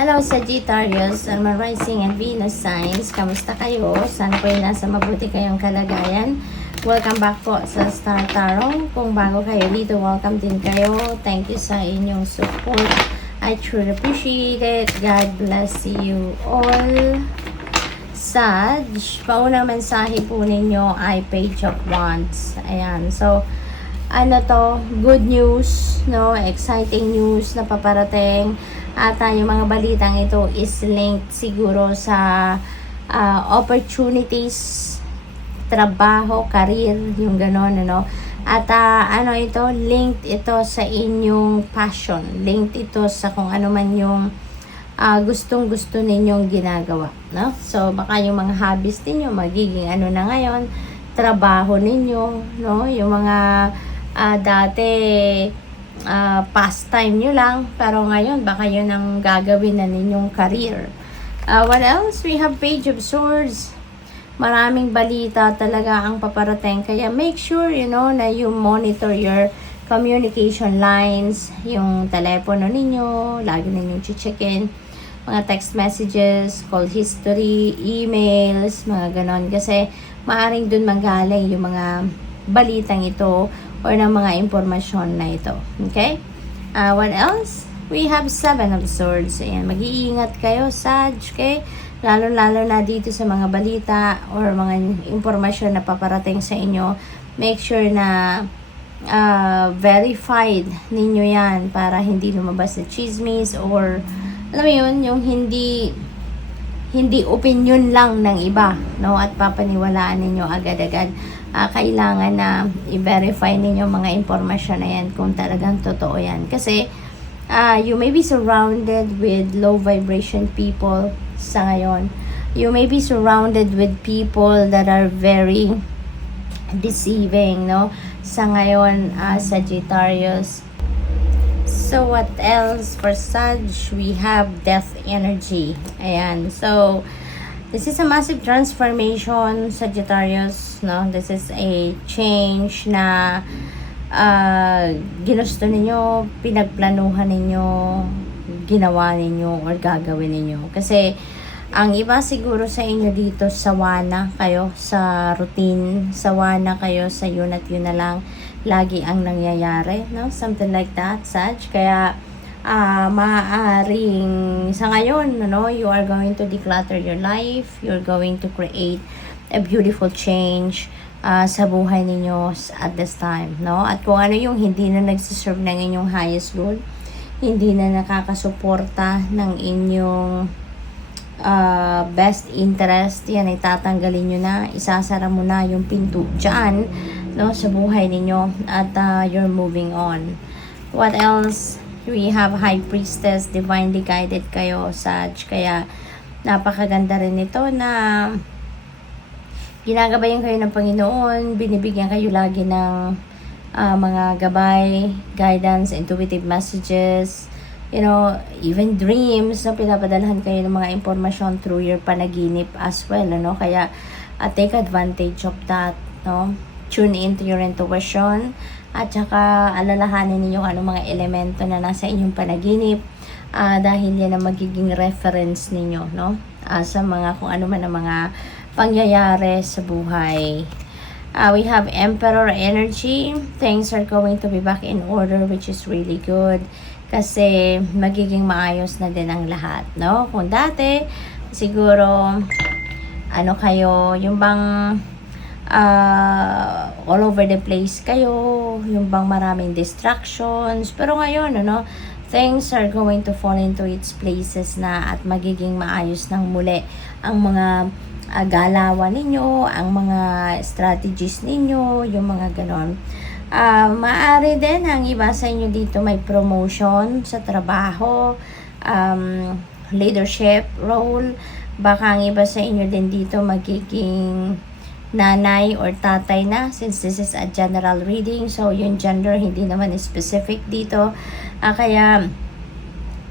Hello Sagittarius, Sun, Rising and Venus signs. Kamusta kayo? Sana po ay nasa mabuti kayong kalagayan. Welcome back po sa Star Tarot. Kung bago kayo dito, welcome din kayo. Thank you sa inyong support. I truly appreciate it. God bless you all. Sag, paunang mensahe po ninyo ay Page of Wands. Ayan, so ano to, good news, no? Exciting news na paparating. At yung mga balitang ito is linked siguro sa opportunities, trabaho, career, yung gano'n, ano. At ano ito, linked ito sa inyong passion. Linked ito sa kung ano man yung gustong-gusto ninyong ginagawa, no? So, baka yung mga hobbies ninyo, magiging ano na ngayon, trabaho ninyo, no? Yung mga dati pastime nyo lang, pero ngayon baka yun ang gagawin na ninyong career. What else? We have Page of Swords. Maraming balita talaga ang paparating, kaya make sure, you know, na you monitor your communication lines, yung telepono ninyo, lagi ninyong checkin, mga text messages, call history, emails, mga ganon, kasi maaring dun manggaling yung mga balitang ito or ng mga impormasyon na ito. Okay? What else? We have Seven of Swords. Ayan, mag-iingat kayo, Sag. Okay? Lalo-lalo na dito sa mga balita or mga impormasyon na paparating sa inyo. Make sure na verified ninyo yan para hindi lumabas na chismis or alam mo yun, yung hindi opinion lang ng iba, no? At papaniwalaan ninyo agad-agad. Kailangan na i-verify ninyo mga impormasyon na yan kung talagang totoo yan. Kasi you may be surrounded with low vibration people sa ngayon. You may be surrounded with people that are very deceiving, no? Sa ngayon, Sagittarius. So, what else for Sag? We have death energy. Ayan. So, this is a massive transformation, Sagittarius, no? This is a change na ginusto ninyo, pinagplanuhan ninyo, ginawa ninyo, or gagawin ninyo. Kasi, ang iba siguro sa inyo dito, sawa na kayo sa routine, sawa na kayo sa yun at yun na lang lagi ang nangyayari, no? Something like that, Sag. Kaya, maaaring sa ngayon, no, you are going to declutter your life, you're going to create a beautiful change sa buhay ninyo at this time, no? At kung ano yung hindi na nagsiserve ng inyong highest good, hindi na nakakasuporta ng inyong best interest, yan ay tatanggalin nyo na, isasara mo na yung pinto dyan, no, sa buhay ninyo at you're moving on. What else? We have High Priestess, divinely guided kayo, Sag. Kaya napakaganda rin ito na ginagabayan kayo ng Panginoon, binibigyan kayo lagi ng mga gabay, guidance, intuitive messages, you know, even dreams, no, pinapadalhan kayo ng mga impormasyon through your panaginip as well, ano? Kaya take advantage of that, no? Tune into your intuition at saka alalahanin ninyo anong mga elemento na nasa inyong panaginip dahil yan ang magiging reference ninyo, no? Sa mga kung ano man ang mga pangyayari sa buhay. We have Emperor energy. Things are going to be back in order, which is really good kasi magiging maayos na din ang lahat, no? Kung dati siguro ano kayo, yung bang all over the place kayo, yung bang maraming distractions, pero ngayon, ano, things are going to fall into its places na at magiging maayos ng muli ang mga galawan ninyo, ang mga strategies ninyo, yung mga ganon. Maaari din ang iba sa inyo dito may promotion sa trabaho, leadership role, baka ang iba sa inyo din dito magiging nanay or tatay na, since this is a general reading, so yung gender hindi naman specific dito, kaya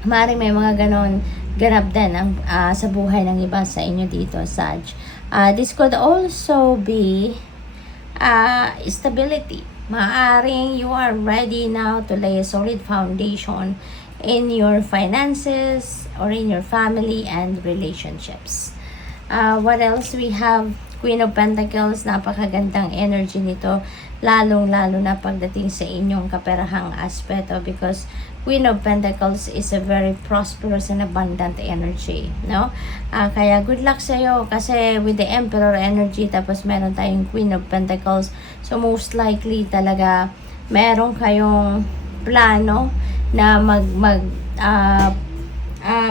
maaaring may mga ganon ganap din ang, sa buhay ng iba sa inyo dito, Sag. This could also be stability. Maaaring you are ready now to lay a solid foundation in your finances or in your family and relationships. What else? We have Queen of Pentacles. Napakagandang energy nito, lalong-lalo na pagdating sa inyong kaperahang aspeto, because Queen of Pentacles is a very prosperous and abundant energy, no? Kaya good luck sa iyo, kasi with the Emperor energy, tapos meron tayong Queen of Pentacles, so most likely talaga meron kayong plano na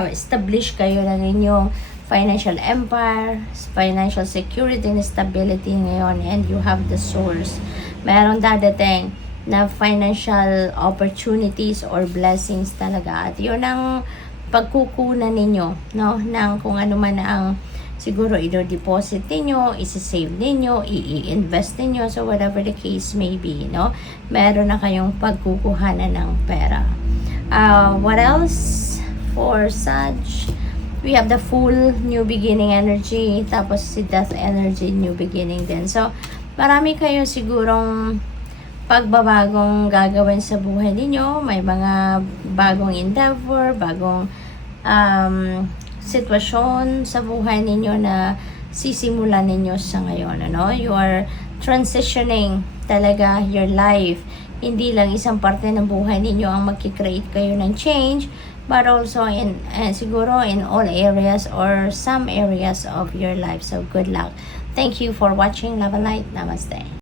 establish kayo ng inyong financial empire, financial security and stability ngayon, and you have the source. Meron dadating na financial opportunities or blessings talaga, at yun ang pagkukunan ninyo, no, ng kung ano man ang siguro i-deposit ninyo, i-save ninyo, i-invest ninyo, so whatever the case may be, no, meron na kayong pagkukuhanan ng pera. What else? For Sag, we have the full new beginning energy, tapos si death energy, new beginning din. So marami kayo sigurong pagbabagong gagawin sa buhay ninyo. May mga bagong endeavor, bagong sitwasyon sa buhay ninyo na sisimulan ninyo sa ngayon, ano? You are transitioning talaga your life. Hindi lang isang parte ng buhay ninyo ang magki-create kayo ng change, but also in siguro in all areas or some areas of your life. So good luck. Thank you for watching. Love and light. Namaste.